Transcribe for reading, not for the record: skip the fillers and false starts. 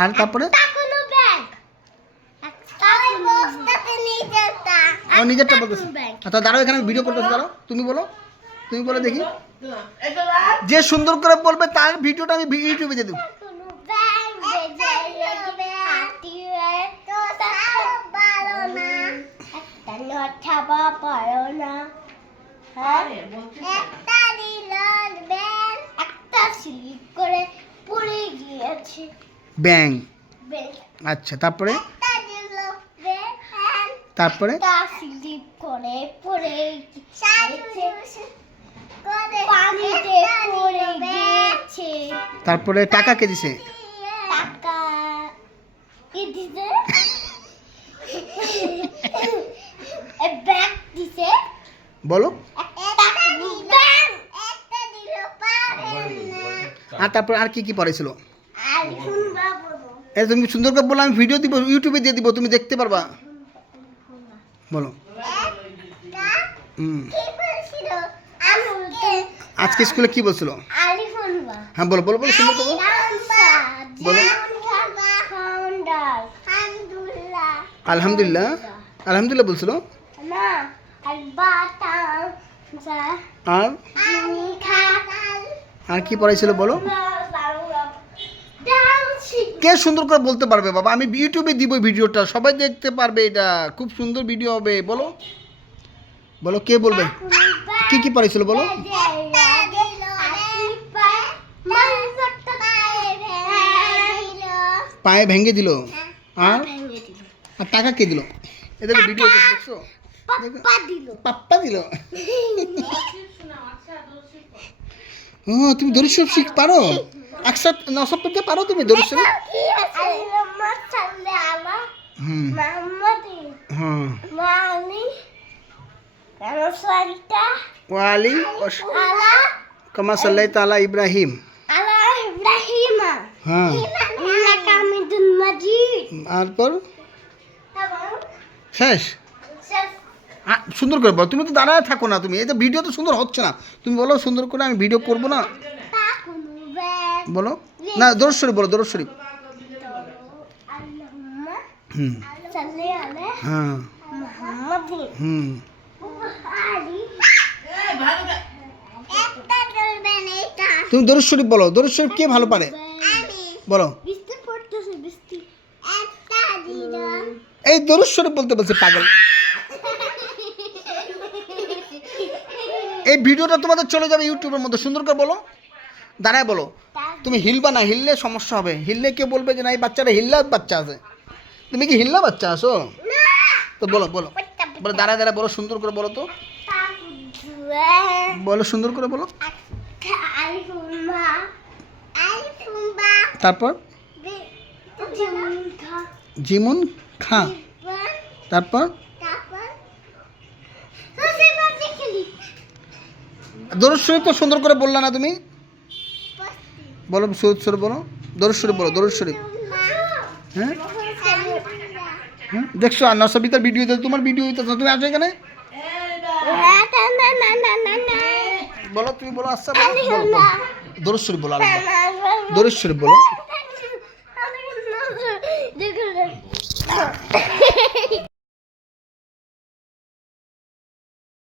আর তারপরে ও নিজেরটা বলতেছে। আচ্ছা দাঁড়াও, এখানে ভিডিও করতেছে, দাঁড়াও তুমি বলো দেখি। যে সুন্দর করে বলবে তার ভিডিওটা আমি ইউটিউবে দিয়ে দেবো। ব্যাং। আচ্ছা তারপরে তারপরে টাকা কে দিছে? বলো। আর তারপর আর কি কি পড়েছিল? তুমি সুন্দর করে বলো, আমি ভিডিও দিব, ইউটিউবে দিয়ে দিব, তুমি দেখতে পারবা। বলো। আজকে স্কুলে কি বলছিল? হ্যাঁ বলো বলো বলো, সুন্দর করে বলো। আলহামদুলিল্লাহ। আলহামদুলিল্লাহ বলছিল। আর আর কি পড়াইছিল বলো। কে সুন্দর করে বলতে পারবে বাবা? আমি ইউটিউবে দিব ভিডিওটা, সবাই দেখতে পারবে, এটা খুব সুন্দর ভিডিও হবে। বলো বলো, কে বলবে? কি কি পড়াইছিল বলো। পায়ে ভেঙে দিল। আর আর টাকা কে দিল? এদের ভিডিও দেখছো? পাপ্পা দিল। ও তুমি দরুদ শরীফ শিখ পারো? 109 পড়তে পারো তুমি দরুদ শরীফ? ওয়ালি কামা সাল্লাইতা আলা ইব্রাহিম। হ্যাঁ তারপর শেষ। সুন্দর করে বলো, তুমি তো দাঁড়ায় থাকো না, তুমি এই তো ভিডিও তো সুন্দর হচ্ছে না, তুমি বলো সুন্দর করে, আমি ভিডিও করবো না। বলো না, দরুদ শরীফ বলো, দরুদ শরীফ। হ্যাঁ তুমি দরুদ শরীফ বলো। দরুদ শরীফ কে ভালো পারে বলো। এই দরুদ শরীফ বলতে বলছে পাগল। এই ভিডিওটা তোমাদের চলে যাবে ইউটিউবের মধ্যে, সুন্দর করে বলো, দাঁড়ায় বলো। তুমি হিলবা না, হিললে সমস্যা হবে। হিললে কেউ বলবে যে না এই বাচ্চাটা হিল্লা বাচ্চা আছে। তুমি কি হিল্লা বাচ্চা আছো? তো বলো বলো বলো, দাঁড়ায় দাঁড়ায় বলো, সুন্দর করে বলো তো, বলো সুন্দর করে বলো। তারপর জিমুন খা। তারপর দরুদ শরীফ তো সুন্দর করে বললা না তুমি, বলো সরুদ শরীফ বলো, দরুদ শরীফ বলো, দরুদ শরীফ। হ্যাঁ দেখছো আর নসবিতার ভিডিও, তোমার ভিডিও হইতো, তুমি আসো এখানে বলো, তুমি বলো। আচ্ছা বলো, দরুদ শরীফ বলো, দরুদ শরীফ বলো।